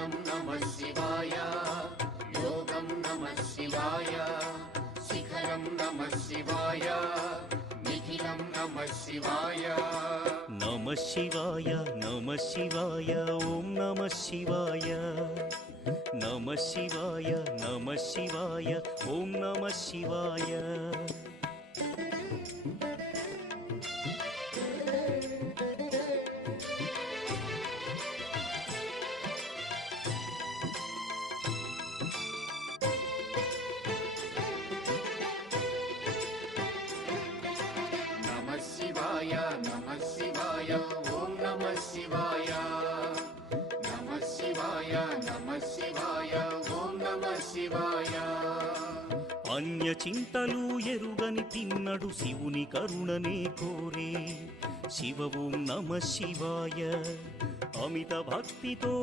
ध्यानं नमः शिवाय योगं नमः शिवाय शिखरं नमः शिवाय निखिलं नमः शिवाय नमः शिवाय ॐ नमः शिवाय नमः शिवाय ॐ नमः शिवाय नमः शिवाय ॐ नमः शिवाय नमः शिवाय ॐ नमः शिवाय अन्य చింతలు ఎరుగని తిన్నడు శివుని కరుణనే కోరే శివ ఓం నమః శివాయ అమిత భక్తితో